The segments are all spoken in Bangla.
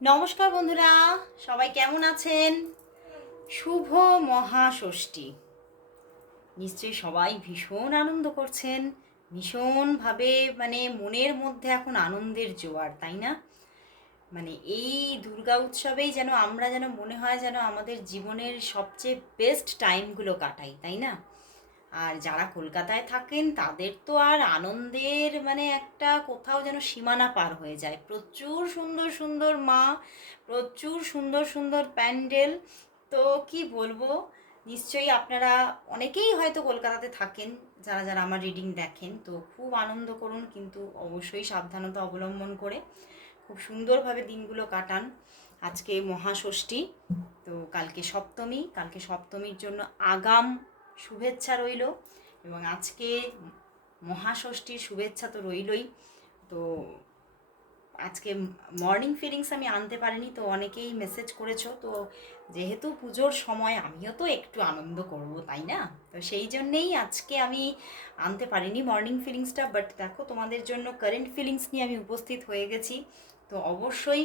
নমস্কার বন্ধুরা, সবাই কেমন আছেন? শুভ মহাষষ্ঠী। নিশ্চয়ই সবাই ভীষণ আনন্দ করছেন, ভীষণভাবে মানে মনের মধ্যে এখন আনন্দের জোয়ার, তাই না? মানে এই দুর্গা উৎসবেই যেন আমরা যেন মনে হয় যেন আমাদের জীবনের সবচেয়ে বেস্ট টাইমগুলো কাটাই, তাই না? আর যারা কলকাতায় থাকেন, তাদের তো আর আনন্দের মানে একটা কোথাও যেন সীমানা পার হয়ে যায়। প্রচুর সুন্দর সুন্দর মা, প্রচুর সুন্দর সুন্দর প্যান্ডেল। তো কি বলব, নিশ্চয়ই আপনারা অনেকেই হয়তো কলকাতাতে থাকেন, যারা যারা আমার রিডিং দেখেন। তো খুব আনন্দ করুন, কিন্তু অবশ্যই সাবধানতা অবলম্বন করে খুব সুন্দরভাবে দিনগুলো কাটান। আজকে মহাষষ্ঠী, তো কালকে সপ্তমী। কালকে সপ্তমীর জন্য আগাম শুভেচ্ছা রইল এবং আজকে মহাষষ্ঠীর শুভেচ্ছা তো রইলই। তো আজকে মর্নিং ফিলিংস আমি আনতে পারিনি, তো অনেকেই মেসেজ করেছ। তো যেহেতু পুজোর সময় আমিও তো একটু আনন্দ করব, তাই না? তো সেই জন্যেই আজকে আমি আনতে পারিনি মর্নিং ফিলিংসটা বাট দেখো তোমাদের জন্য কারেন্ট ফিলিংস নিয়ে আমি উপস্থিত হয়ে গেছি। তো অবশ্যই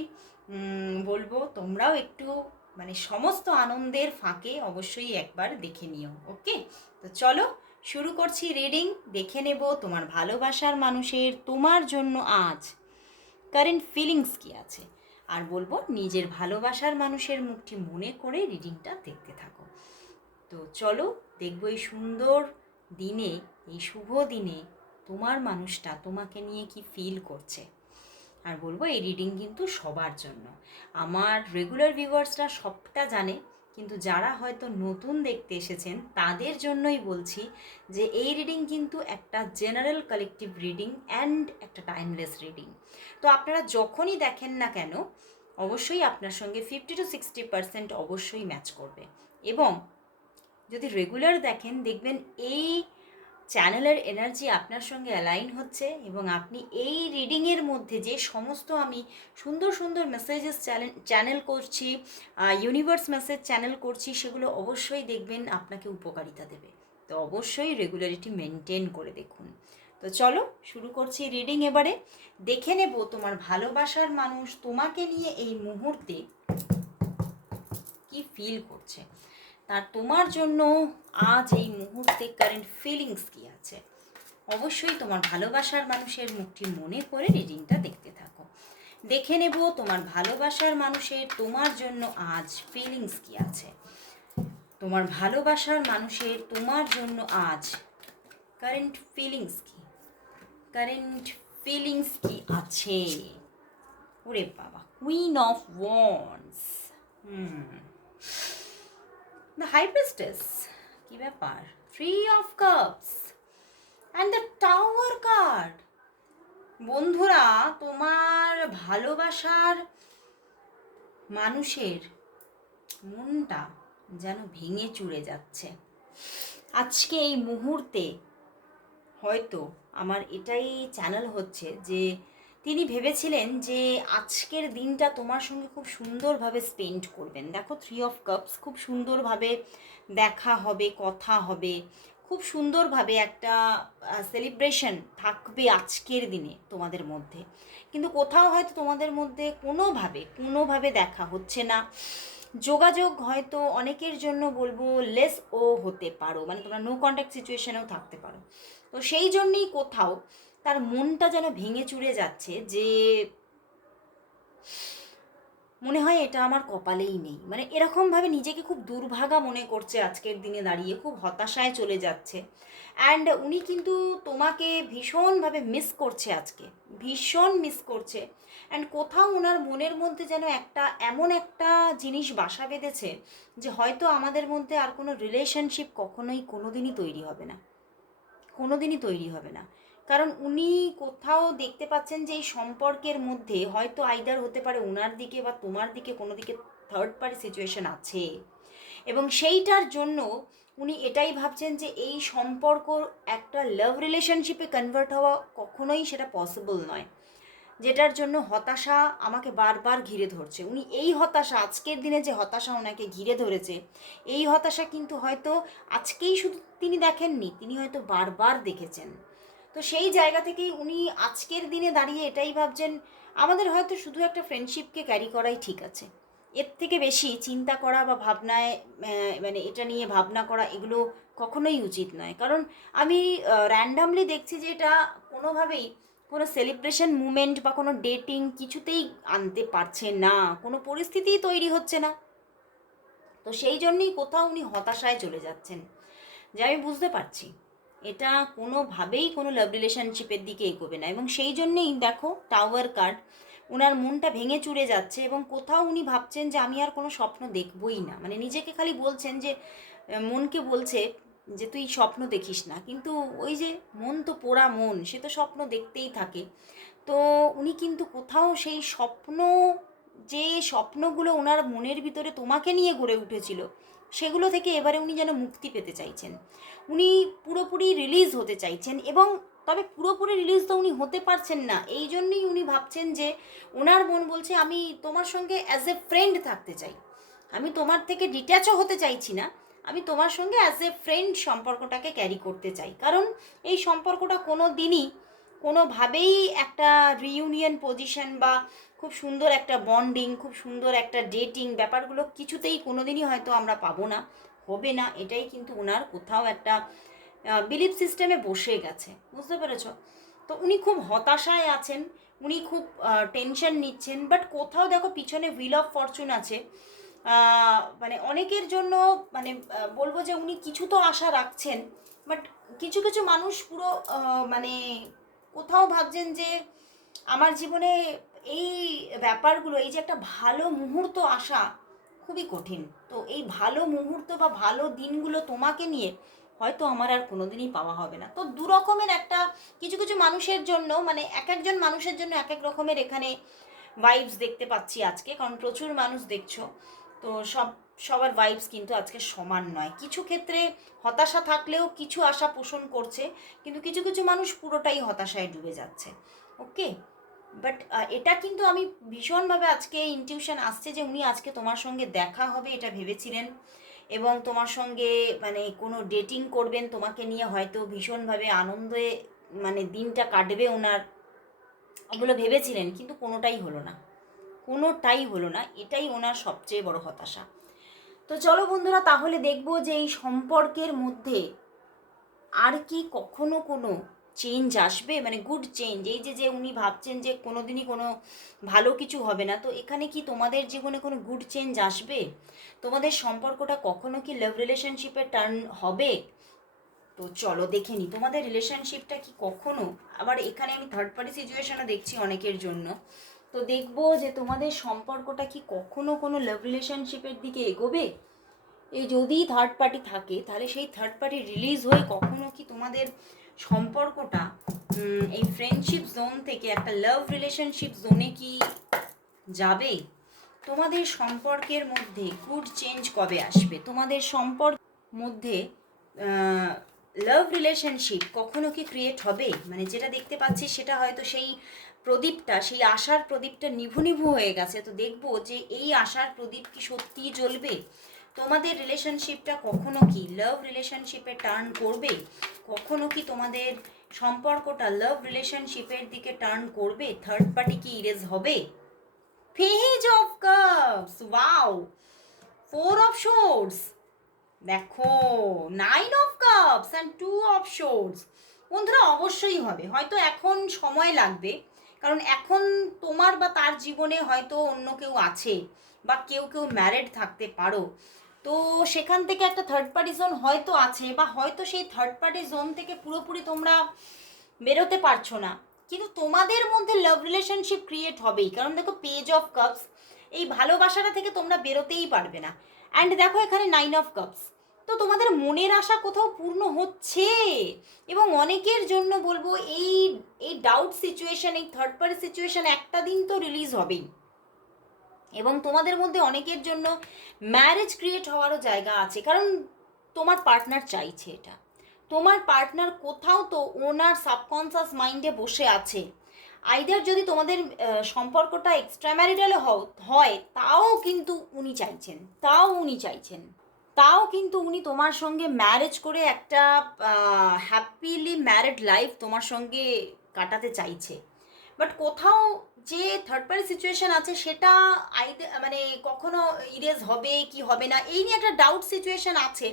বলব তোমরাও একটু মানে সমস্ত আনন্দের ফাঁকে অবশ্যই একবার দেখে নিও ওকে তো চলো শুরু করছি রিডিং দেখে নেব তোমার ভালোবাসার মানুষের তোমার জন্য আজ কারেন্ট ফিলিংস কি আছে? আর বলব নিজের ভালোবাসার মানুষের মুখটি মনে করে রিডিংটা দেখতে থাকো। তো চলো দেখব এই সুন্দর দিনে, এই শুভ দিনে তোমার মানুষটা তোমাকে নিয়ে কি ফিল করছে। আর বলব এই রিডিং কিন্তু সবার জন্য। আমার রেগুলার ভিউয়ার্সরা সবটা জানে, কিন্তু যারা হয়তো নতুন দেখতে এসেছেন, তাদের জন্যই বলছি যে এই রিডিং কিন্তু একটা জেনারেল কালেকটিভ রিডিং অ্যান্ড একটা টাইমলেস রিডিং তো আপনারা যখনই দেখেন না কেন, অবশ্যই আপনার সঙ্গে ফিফটি টু সিক্সটি পার্সেন্ট অবশ্যই ম্যাচ করবে। এবং যদি রেগুলার দেখেন, দেখবেন এই চ্যানেলের এনার্জি আপনার সঙ্গে অ্যালাইন হচ্ছে এবং আপনি এই রিডিংয়ের মধ্যে যে সমস্ত আমি সুন্দর সুন্দর মেসেজেস চ্যানেল করছি ইউনিভার্স মেসেজ চ্যানেল করছি, সেগুলো অবশ্যই দেখবেন, আপনাকে উপকারিতা দেবে। তো অবশ্যই রেগুলারিটি মেনটেন করে দেখুন। তো চলো, শুরু করছি রিডিং এবারে। দেখে নেব তোমার ভালোবাসার মানুষ তোমাকে নিয়ে এই মুহূর্তে কি ফিল করছে। তার তোমার জন্য আজ এই মুহূর্তে কারেন্ট ফিলিংস কি আছে? অবশ্যই তোমার ভালোবাসার মানুষের মুখটি মনে করে রিডিংটা দেখতে থাকো। দেখে নেব তোমার ভালোবাসার মানুষের তোমার জন্য আজ ফিলিংস কি আছে। তোমার ভালোবাসার মানুষের তোমার জন্য আজ কারেন্ট ফিলিংস কি? কারেন্ট ফিলিংস কি আছে? ওরে বাবা queen of wands hmm. The high priestess কি ব্যাপার three of cups and the tower card বন্ধুরা, তোমার ভালোবাসার মানুষের মনটা যেন ভেঙে চুড়ে যাচ্ছে। আজকে এই মুহূর্তে হয়তো আমার এটাই চ্যানেল হচ্ছে যে তিনি ভেবেছিলেন যে আজকের দিনটা তোমার সঙ্গে খুব সুন্দরভাবে স্পেন্ড করবেন। দেখো থ্রি অফ কাপস খুব সুন্দরভাবে দেখা হবে, কথা হবে। খুব সুন্দরভাবে একটা সেলিব্রেশন থাকবে আজকের দিনে তোমাদের মধ্যে। কিন্তু কোথাও হয়তো তোমাদের মধ্যে কোনোভাবে কোনোভাবে দেখা হচ্ছে না। যোগাযোগ হয়তো অনেকের জন্য বলব লেস ও হতে পারো। মানে তোমরা নো কন্ট্যাক্ট সিচুয়েশনেও থাকতে পারো। তো সেই জন্যই কোথাও তার মনটা যেন ভেঙে চুড়ে যাচ্ছে যে মনে হয় এটা আমার কপালেই নেই। মানে এরকমভাবে নিজেকে খুব দুর্ভাগা মনে করছে আজকের দিনে দাঁড়িয়ে, খুব হতাশায় চলে যাচ্ছে। অ্যান্ড উনি কিন্তু তোমাকে ভীষণভাবে মিস করছে আজকে, ভীষণ মিস করছে। অ্যান্ড কোথাও ওনার মনের মধ্যে যেন একটা, এমন একটা জিনিস বাসা বেঁধেছে যে হয়তো আমাদের মধ্যে আর কোনো রিলেশনশিপ কখনোই কোনোদিনই তৈরি হবে না। কোনোদিনই তৈরি হবে না। কারণ উনি কোথাও দেখতে পাচ্ছেন যে এই সম্পর্কের মধ্যে হয়তো আইদার হতে পারে ওনার দিকে বা তোমার দিকে কোনো দিকে থার্ড পার্টি সিচুয়েশন আছে। এবং সেইটার জন্য উনি এটাই ভাবছেন যে এই সম্পর্ক একটা লাভ রিলেশনশিপে কনভার্ট হওয়া কখনোই সেটা পসিবল নয়। যেটার জন্য হতাশা আমাকে বারবার ঘিরে ধরছে। উনি এই হতাশা, আজকের দিনে যে হতাশা ওনাকে ঘিরে ধরেছে, এই হতাশা কিন্তু হয়তো আজকেই শুধু তিনি দেখেননি, তিনি হয়তো বারবার দেখেছেন। তো সেই জায়গা থেকেই উনি আজকের দিনে দাঁড়িয়ে এটাই ভাবছেন, আমাদের হয়তো শুধু একটা ফ্রেন্ডশিপকে ক্যারি করাই ঠিক আছে। এর থেকে বেশি চিন্তা করা বা ভাবনায় মানে এটা নিয়ে ভাবনা করা এগুলো কখনোই উচিত নয়। কারণ আমি র্যান্ডামলি দেখছি যে এটা কোনোভাবেই কোনো সেলিব্রেশন মুমেন্ট বা কোনো ডেটিং কিছুতেই আনতে পারছে না, কোনো পরিস্থিতিই তৈরি হচ্ছে না। তো সেই জন্যই কোথাও উনি হতাশায় চলে যাচ্ছেন। যে আমি বুঝতে পারছি। এটা কোনোভাবেই কোনো লাভ রিলেশনশিপের দিকে এগোবে না। এবং সেই জন্যেই দেখো টাওয়ার কার্ড ওনার মনটা ভেঙে চুরে যাচ্ছে এবং কোথাও উনি ভাবছেন যে আমি আর কোনো স্বপ্ন দেখবই না। মানে নিজেকে খালি বলছেন যে মনকে বলছে যে তুই স্বপ্ন দেখিস না। কিন্তু ওই যে মন তো পোড়া মন, সে তো স্বপ্ন দেখতেই থাকে। তো উনি কিন্তু কোথাও সেই স্বপ্ন, যে স্বপ্নগুলো ওনার মনের ভিতরে তোমাকে নিয়ে গড়ে উঠেছিল, সেগুলো থেকে এবারে উনি যেন মুক্তি পেতে চাইছেন। উনি পুরোপুরি রিলিজ হতে চাইছেন এবং তবে পুরোপুরি রিলিজ তো উনি হতে পারছেন না। এই জন্যই উনি ভাবছেন যে ওনার মন বলছে, আমি তোমার সঙ্গে অ্যাজ এ ফ্রেন্ড থাকতে চাই। আমি তোমার থেকে ডিট্যাচও হতে চাইছি না। আমি তোমার সঙ্গে অ্যাজ এ ফ্রেন্ড সম্পর্কটাকে ক্যারি করতে চাই। কারণ এই সম্পর্কটা কোনো দিনই কোনোভাবেই একটা রিইউনিয়ন পজিশন বা খুব সুন্দর একটা বন্ডিং খুব সুন্দর একটা ডেটিং ব্যাপারগুলো কিছুতেই কোনোদিনই হয়তো আমরা পাবো না। হবে না, এটাই কিন্তু ওনার কোথাও একটা বিলিফ সিস্টেমে বসে গেছে। বুঝতে পেরেছ? তো উনি খুব হতাশায় আছেন, উনি খুব টেনশন নিচ্ছেন বাট কোথাও দেখো পিছনে হুইল অফ ফরচুন আছে। মানে অনেকের জন্য মানে বলব যে উনি কিছু তো আশা রাখছেন বাট কিছু কিছু মানুষ পুরো মানে কোথাও ভাবছেন যে আমার জীবনে এই ব্যাপারগুলো, এই যে একটা ভালো মুহূর্ত আসা খুবই কঠিন। তো এই ভালো মুহূর্ত বা ভালো দিনগুলো তোমাকে নিয়ে হয়তো আমার আর কোনোদিনই পাওয়া হবে না। তো দু রকমের একটা কিছু কিছু মানুষের জন্য মানে এক একজন মানুষের জন্য এক এক রকমের এখানে ভাইবস দেখতে পাচ্ছি আজকে, কারণ প্রচুর মানুষ দেখছ। তো সব, সবার ভাইবস কিন্তু আজকে সমান নয়। কিছু ক্ষেত্রে হতাশা থাকলেও কিছু আশা পোষণ করছে, কিন্তু কিছু কিছু মানুষ পুরোটাই হতাশায় ডুবে যাচ্ছে। ওকে বাট এটা কিন্তু আমি ভীষণভাবে আজকে ইনটিউশন আসছে যে উনি আজকে তোমার সঙ্গে দেখা হবে এটা ভেবেছিলেন। এবং তোমার সঙ্গে মানে কোনো ডেটিং করবেন তোমাকে নিয়ে হয়তো ভীষণভাবে আনন্দে মানে দিনটা কাটবে ওনার। এগুলো ভেবেছিলেন, কিন্তু কোনোটাই হলো না। কোনোটাই হলো না, এটাই ওনার সবচেয়ে বড় হতাশা। তো চলো বন্ধুরা, তাহলে দেখব যে এই সম্পর্কের মধ্যে আর কি কখনো কোনো চেঞ্জ আসবে? মানে গুড চেঞ্জ এই যে যে উনি ভাবছেন যে কোনো দিনই কোনো ভালো কিছু হবে না, তো এখানে কি তোমাদের জীবনে কোনো গুড চেঞ্জ আসবে? তোমাদের সম্পর্কটা কখনো কি লাভ রিলেশনশিপে টার্ন হবে? তো চলো দেখে নি, তোমাদের রিলেশনশিপটা কি কখনো? আবার এখানে আমি থার্ড পার্টি সিচুয়েশনও দেখছি অনেকের জন্য। তো দেখব যে তোমাদের সম্পর্কটা কি কখনো কোনো লাভ রিলেশনশিপের দিকে এগোবে? এই যদি থার্ড পার্টি থাকে, তাহলে সেই থার্ড পার্টি রিলিজ হয়ে কখনো কি তোমাদের সম্পর্কটা এই ফ্রেন্ডশিপ জোন থেকে একটা লাভ রিলেশনশিপ জোনে কি যাবে? তোমাদের সম্পর্কের মধ্যে গুড চেঞ্জ কবে আসবে? তোমাদের সম্পর্ক মধ্যে লাভ রিলেশনশিপ কখনো কি ক্রিয়েট হবে? মানে যেটা দেখতে পাচ্ছি সেটা হয়তো সেই প্রদীপটা, সেই আশার প্রদীপটা নিভু নিভু হয়ে গেছে। তো দেখব যে এই আশার প্রদীপ কি সত্যিই জ্বলবে? তোমাদের রিলেশনশিপটা কখনো কি লাভ রিলেশনশিপে টার্ন করবে? কখনো কি তোমাদের সম্পর্কটা লাভ রিলেশনশিপের দিকে টার্ন করবে? থার্ড পার্টি কি ইরেজ হবে? Page of cups wow four of swords দেখো nine of cups and two of swords বন্ধুরা, অবশ্যই হবে। হয়তো এখন সময় লাগবে, কারণ এখন তোমার বা তার জীবনে হয়তো অন্য কেউ আছে বা কেউ কেউ ম্যারেড থাকতে পারো। তো সেখান থেকে একটা থার্ড পার্টি জোন হয়তো আছে বা হয়তো সেই থার্ড পার্টি জোন থেকে পুরোপুরি তোমরা বেরোতে পারছ না। কিন্তু তোমাদের মধ্যে লাভ রিলেশনশিপ ক্রিয়েট হবেই। কারণ দেখো পেজ অফ কাপস এই ভালোবাসাটা থেকে তোমরা বেরোতেই পারবে না। অ্যান্ড দেখো এখানে নাইন অফ কাপস তো তোমাদের মনের আশা কোথাও পূর্ণ হচ্ছে? এবং অনেকের জন্য বলব এই এই ডাউট সিচুয়েশন এই থার্ড পার্টি সিচুয়েশন একটা দিন তো রিলিজ হবেই। এবং তোমাদের মধ্যে অনেকের জন্য ম্যারেজ ক্রিয়েট হওয়ারও জায়গা আছে। কারণ তোমার পার্টনার চাইছে এটা। তোমার পার্টনার কোথাও তো ওনার সাবকনসাস মাইন্ডে বসে আছে। আইদার যদি তোমাদের সম্পর্কটা এক্সট্রা ম্যারিটালে হয়, তাও কিন্তু উনি চাইছেন, তাও উনি চাইছেন। তাও কিন্তু উনি তোমার সঙ্গে ম্যারেজ করে একটা হ্যাপিলি ম্যারেড লাইফ তোমার সঙ্গে কাটাতে চাইছে। বাট কোথাও যে থার্ড পার্টি সিচুয়েশান আছে সেটা আইদে মানে কখনো ইরেজ হবে কি হবে না, এই নিয়ে একটা ডাউট সিচুয়েশান আছে।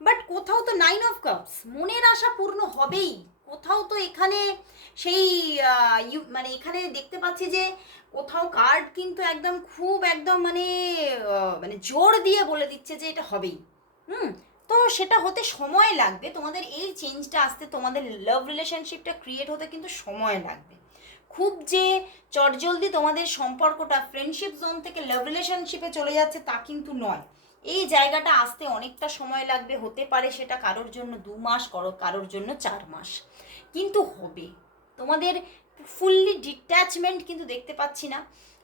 বাট কোথাও তো নাইন অফ কাপস মনের আশা পূর্ণ হবেই। কোথাও তো এখানে সেই মানে এখানে দেখতে পাচ্ছি যে কোথাও কার্ড কিন্তু একদম খুব একদম মানে মানে জোর দিয়ে বলে দিচ্ছে যে এটা হবেই। হুম? তো সেটা হতে সময় লাগবে। তোমাদের এই চেঞ্জটা আসতে তোমাদের লাভ রিলেশনশিপটা ক্রিয়েট হতে কিন্তু সময় লাগবে। খুব যে চটজলদি তোমাদের সম্পর্কটা ফ্রেন্ডশিপ জোন থেকে লাভ রিলেশনশিপে চলে যাচ্ছে তা কিন্তু নয়। এই জায়গাটা আসতে অনেকটা সময় লাগবে। হতে পারে সেটা কারোর জন্য দু মাস, করো, কারোর জন্য চার মাস। কিন্তু হবে। তোমাদের ফুললি ডিট্যাচমেন্ট কিন্তু দেখতে পাচ্ছি না।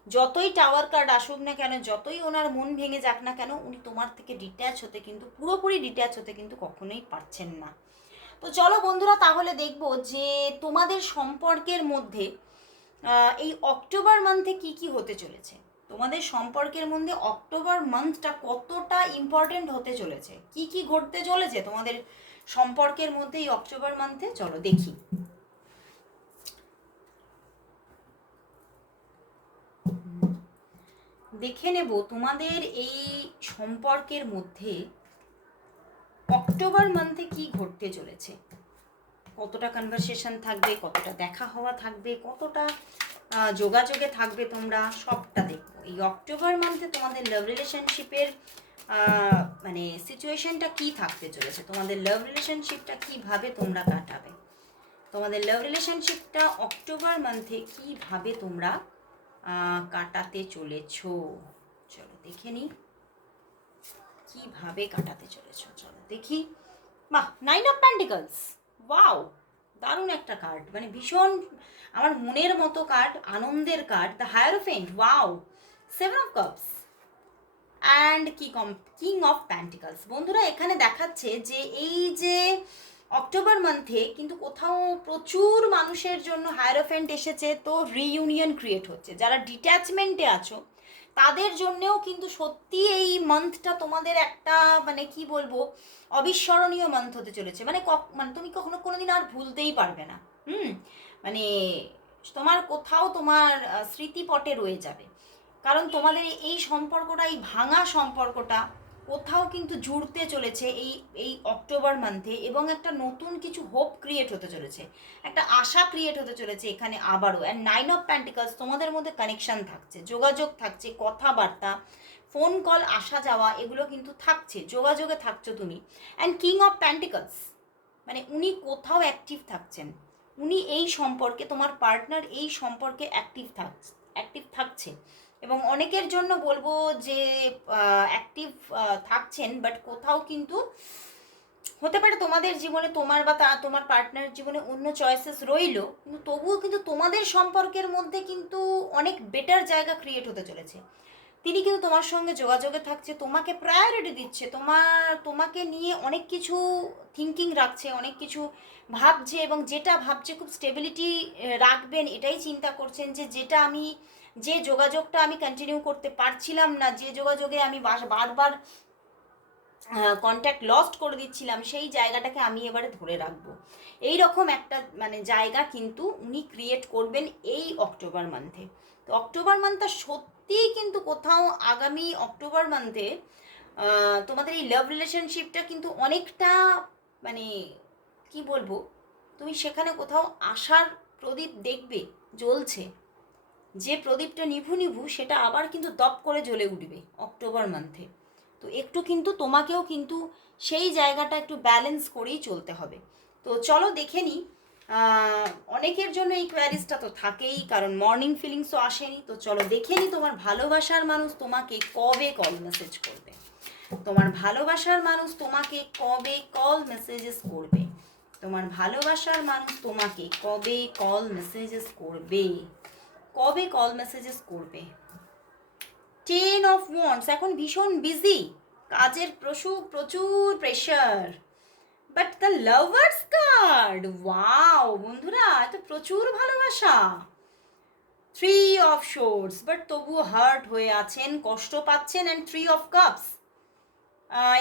যতই টাওয়ার কার্ড আসুক না কেন, যতই ওনার মন ভেঙে যাক না কেন, উনি তোমার থেকে ডিট্যাচ হতে কিন্তু, পুরোপুরি ডিট্যাচ হতে কিন্তু কখনোই পারছেন না। তো চলো বন্ধুরা, তাহলে দেখব যে তোমাদের সম্পর্কের মধ্যে এই অক্টোবর মান্থে কি কি হতে চলেছে? তোমাদের সম্পর্কের মধ্যে অক্টোবর মান্থটা কতটা ইম্পর্টেন্ট হতে চলেছে? কি কি ঘটতে চলেছে? তোমাদের সম্পর্কের মধ্যে এই অক্টোবর মান্থে চলো দেখি। দেখে নেব তোমাদের এই সম্পর্কের মধ্যে অক্টোবর মান্থে কি ঘটতে চলেছে। কতটা কনভারসেশন থাকবে, কতটা দেখা হওয়া থাকবে, কতটা যোগাযোগে থাকবে তোমরা সবটা দেখব। এই অক্টোবর মান্থে তোমাদের লাভ রিলেশনশিপের মানে সিচুয়েশনটা কি থাকতে চলেছে? তোমাদের লাভ রিলেশনশিপটা কীভাবে তোমরা কাটাবে? তোমাদের লাভ রিলেশনশিপটা অক্টোবর মান্থে কীভাবে তোমরা কাটাতে চলেছ? চলো দেখে নিই। কীভাবে কাটাতে চলেছো? চলো দেখি। বাহ নাইন অফ প্যান্টিকলস ওয়াও দারুণ একটা কার্ড মানে ভীষণ আমার মনের মতো কার্ড আনন্দের card the hierophant wow seven of cups and কি কম কিং অফ প্যান্টিকলস বন্ধুরা, এখানে দেখাচ্ছে যে এই যে অক্টোবর মান্থে কিন্তু কোথাও প্রচুর মানুষের জন্য হায়ারোফেন্ট এসেছে, তো রিইউনিয়ন ক্রিয়েট হচ্ছে। যারা ডিট্যাচমেন্টে আছো, তাদের জন্যেও কিন্তু সত্যি এই মান্থটা তোমাদের একটা মানে কি বলব, অবিস্মরণীয় মান্থ হতে চলেছে। মানে মানে তুমি কখনো কোনোদিন আর ভুলতেই পারবে না। হুম? মানে তোমার কোথাও তোমার স্মৃতিপটে রয়ে যাবে। কারণ তোমাদের এই সম্পর্কটা, এই ভাঙা সম্পর্কটা কোথাও কিন্তু জুড়তে চলেছে এই এই অক্টোবর মান্থে এবং একটা নতুন কিছু হোপ ক্রিয়েট হতে চলেছে। একটা আশা ক্রিয়েট হতে চলেছে এখানে আবারও। অ্যান্ড নাইন অফ প্যান্টিকলস তোমাদের মধ্যে কানেকশন থাকছে, যোগাযোগ থাকছে, কথাবার্তা ফোন কল আসা যাওয়া, এগুলো কিন্তু থাকছে, যোগাযোগে থাকছো তুমি। অ্যান্ড কিং অফ প্যান্টিকলস মানে উনি কোথাও অ্যাক্টিভ থাকছেন। উনি এই সম্পর্কে, তোমার পার্টনার এই সম্পর্কে অ্যাক্টিভ থাক অ্যাক্টিভ থাকছে। এবং অনেকের জন্য বলব যে অ্যাক্টিভ থাকছেন বাট কোথাও কিন্তু হতে পারে তোমাদের জীবনে তোমার বা তা- তোমার পার্টনারের জীবনে অন্য চয়েসেস রইল, কিন্তু তবুও কিন্তু তোমাদের সম্পর্কের মধ্যে কিন্তু অনেক বেটার জায়গা ক্রিয়েট হতে চলেছে। তিনি কিন্তু তোমার সঙ্গে যোগাযোগে থাকছে, তোমাকে প্রায়োরিটি দিচ্ছে, তোমার, তোমাকে নিয়ে অনেক কিছু থিঙ্কিং রাখছে, অনেক কিছু ভাবছে এবং যেটা ভাবছে খুব স্টেবিলিটি রাখবেন, এটাই চিন্তা করছেন যে, যেটা আমি যে যোগাযোগটা আমি কন্টিনিউ করতে পারছিলাম না, যে যোগাযোগে আমি বারবার কন্ট্যাক্ট লস্ট করে দিচ্ছিলাম, সেই জায়গাটাকে আমি এবারে ধরে রাখব। এই রকম একটা মানে জায়গা কিন্তু উনি ক্রিয়েট করবেন এই অক্টোবর মান্থে তো অক্টোবর মান্থটা সত্যিই কিন্তু কোথাও আগামী অক্টোবর মান্থে তোমাদের এই লাভ রিলেশনশিপটা কিন্তু অনেকটা মানে কি বলব? তুমি সেখানে কোথাও আসার প্রদীপ দেখবে, জ্বলছে। যে প্রদীপটা নিভু নিভু, সেটা আবার কিন্তু দপ করে জ্বলে উঠবে অক্টোবর মান্থে তো একটু কিন্তু তোমাকেও কিন্তু সেই জায়গাটা একটু ব্যালেন্স করেই চলতে হবে। তো চলো দেখে নিই অনেকের জন্য এই কোয়ারিজটা তো থাকেই, কারণ মর্নিং ফিলিংসও আসেনি। তো চলো দেখে নিই তোমার ভালোবাসার মানুষ তোমাকে কবে কল মেসেজ করবে। তোমার ভালোবাসার মানুষ তোমাকে কবে কল মেসেজেস করবে। তোমার ভালোবাসার মানুষ তোমাকে কবে কল মেসেজেস করবে। কবে কল মেসেজেস করবে? টেন অফ ওয়ান্টস এখন ভীষণ বিজি কাজের প্রচুর প্রচুর pressure but the lovers card wow বন্ধুরা এটা প্রচুর ভালোবাসা। থ্রি অফ শোর্স বাট তবুও হার্ট হয়ে আছেন, কষ্ট পাচ্ছেন অ্যান্ড থ্রি অফ কাপস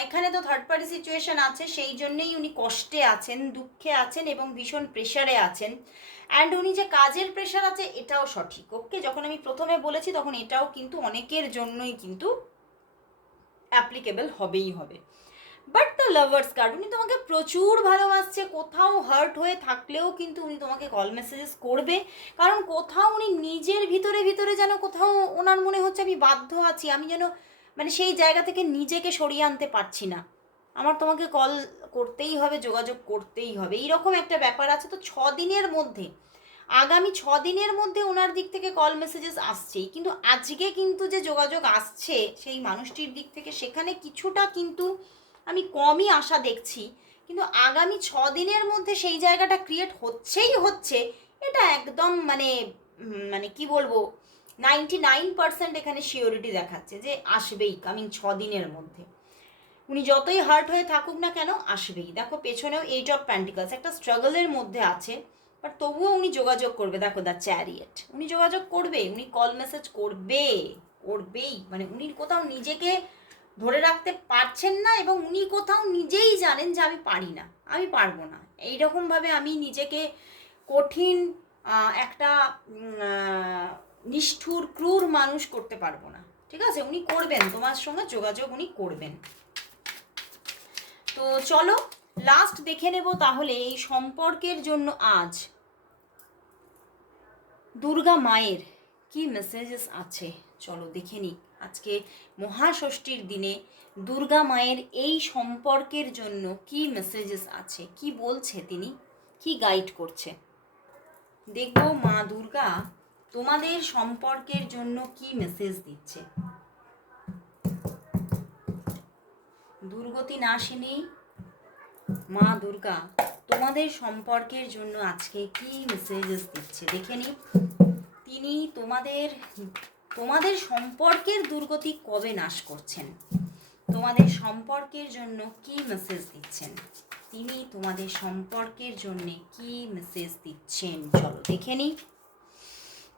এখানে তো থার্ড পার্টি সিচুয়েশন আছে, সেই জন্যেই উনি কষ্টে আছেন, দুঃখে আছেন, এবং ভীষণ প্রেশারে আছেন। অ্যান্ড উনি যে কাজের প্রেশার আছে, এটাও সঠিক। ওকে, যখন আমি প্রথমে বলেছি, তখন এটাও কিন্তু অনেকের জন্যই কিন্তু অ্যাপ্লিকেবল হবেই হবে। বাট দ্য লাভার্স কার্ড উনি তোমাকে প্রচুর ভালোবাসছে, কোথাও হার্ট হয়ে থাকলেও কিন্তু উনি তোমাকে কল মেসেজেস করবে। কারণ কোথাও উনি নিজের ভিতরে ভিতরে যেন কোথাও ওনার মনে হচ্ছে, আমি বাধ্য আছি, আমি যেন মানে সেই জায়গা থেকে নিজেকে সরিয়ে আনতে পারছি না। আমার তোমাকে কল করতেই হবে, যোগাযোগ করতেই হবে। এইরকম একটা ব্যাপার আছে তো ছ দিনের মধ্যে। আগামী ছ দিনের মধ্যে ওনার দিক থেকে কল মেসেজেস আসছেই। কিন্তু আজকে কিন্তু যে যোগাযোগ আসছে, সেই মানুষটির দিক থেকে সেখানে কিছুটা কিন্তু আমি কমই আশা দেখছি। কিন্তু আগামী ছ দিনের মধ্যে সেই জায়গাটা ক্রিয়েট হচ্ছেই হচ্ছে, এটা একদম মানে মানে কি বলব নাইনটি নাইন পার্সেন্ট এখানে শিওরিটি দেখাচ্ছে যে আসবেই কামিং ছ দিনের মধ্যে। উনি যতই হার্ট হয়ে থাকুক না কেন আসবেই। দেখো, পেছনেও এইট অফ প্যান্টিকালস একটা স্ট্রাগলের মধ্যে আছে বাট তবুও উনি যোগাযোগ করবে। দেখো দ্য চ্যারিয়েট উনি যোগাযোগ করবে উনি কল মেসেজ করবে করবেই। মানে উনি কোথাও নিজেকে ধরে রাখতে পারছেন না এবং উনি কোথাও নিজেই জানেন যে আমি পারি না, আমি পারব না। এইরকমভাবে আমি নিজেকে কঠিন একটা নিষ্ঠুর, ক্রূর মানুষ করতে পারব না। ঠিক আছে? উনি করবেন, তোমার সঙ্গে যোগাযোগ উনি করবেন। তো চলো লাস্ট দেখে নেব তাহলে এই সম্পর্কের জন্য আজ। দুর্গা মায়ের কি মেসেজেস আছে? চলো দেখে নিই। আজকে মহাষষ্ঠীর দিনে দুর্গা মায়ের এই সম্পর্কের জন্য কি মেসেজেস আছে? কি বলছে তিনি? কি গাইড করছে? দেখব মা দুর্গা তোমাদের সম্পর্কের জন্য কি মেসেজ দিচ্ছে। দুর্গতি না নাশিনী মা দুর্গা, তোমাদের সম্পর্কের জন্য আজকে কি মেসেজেস দিচ্ছে? দেখে নি তিনি তোমাদের তোমাদের সম্পর্কের দুর্গতি কবে নাশ করছেন? তোমাদের সম্পর্কের জন্য কি মেসেজ দিচ্ছেন? তিনি তোমাদের সম্পর্কের জন্য কি মেসেজ দিচ্ছেন? চলো, দেখে নি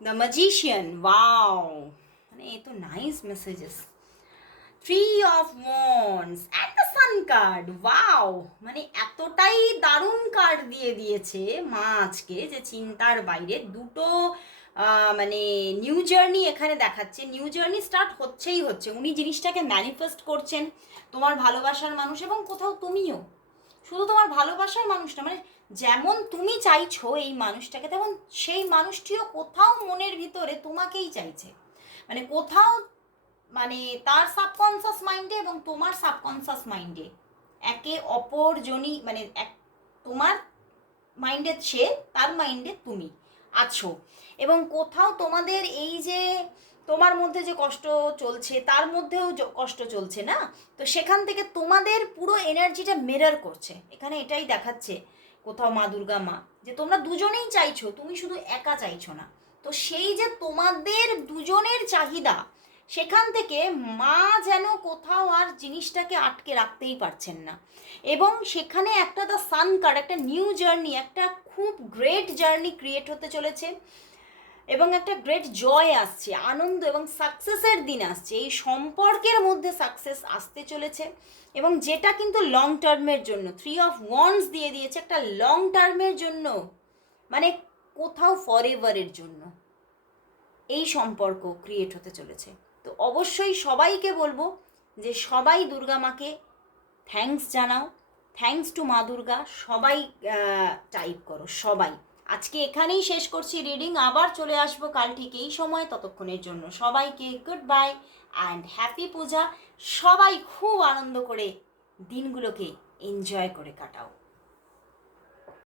দ্য ম্যাজিশিয়ান ওয়াও মানে এ তো nice messages three of wands and the sun card wow মানে এতটাই দারুণ কার্ড দিয়ে দিয়েছে মা আজকে যে চিন্তার বাইরে। দুটো মানে নিউ জার্নি এখানে দেখাচ্ছে। নিউ জার্নি স্টার্ট হচ্ছেই হচ্ছে। উনি জিনিসটাকে ম্যানিফেস্ট করছেন তোমার ভালোবাসার মানুষ এবং কোথাও তুমিও। শুধু তোমার ভালোবাসার মানুষটা মানে যেমন তুমি চাইছো এই মানুষটাকে, তেমন সেই মানুষটিও কোথাও মনের ভিতরে তোমাকেই চাইছে। মানে কোথাও মানে তার সাবকনসাস মাইন্ডে এবং তোমার সাবকনসাস মাইন্ডে একে অপর জনই মানে এক, তোমার মাইন্ডে সে, তার মাইন্ডে তুমি আছো। এবং কোথাও তোমাদের এই যে তোমার মধ্যে যে কষ্ট চলছে, তার মধ্যেও কষ্ট চলছে না? তো সেখান থেকে তোমাদের পুরো এনার্জিটা মেরার করছে। এখানে এটাই দেখাচ্ছে কোথাও মা দুর্গা মা, যে তোমরা দুজনেই চাইছো, তুমি শুধু একা চাইছো না। তো সেই যে তোমাদের দুজনের চাহিদা সেখান থেকে মা যেন কোথাও আর জিনিসটাকে আটকে রাখতেই পারছেন না। এবং সেখানে একটা দ্য সান কার্ড একটা নিউ জার্নি একটা খুব গ্রেট জার্নি ক্রিয়েট হতে চলেছে। এবং একটা গ্রেট জয় আসছে, আনন্দ এবং সাকসেসের দিন আসছে। এই সম্পর্কের মধ্যে সাকসেস আসতে চলেছে এবং যেটা কিন্তু লং টার্মের জন্য থ্রি অফ ওয়ান্স দিয়ে দিয়েছে একটা লং টার্মের জন্য মানে কোথাও ফর এভারের জন্য। এই সম্পর্ক ক্রিয়েট হতে চলেছে। তো অবশ্যই সবাইকে বলব যে সবাই দুর্গা মাকে থ্যাঙ্কস জানাও থ্যাঙ্কস টু মা দুর্গা, সবাই টাইপ করো, সবাই। আজকে এখানেই শেষ করছি রিডিং আবার চলে আসব কাল ঠিক এই সময়, ততক্ষণের জন্য সবাইকে good bye and happy puja. সবাই খুব আনন্দ করে দিনগুলোকে এনজয় করে কাটাও।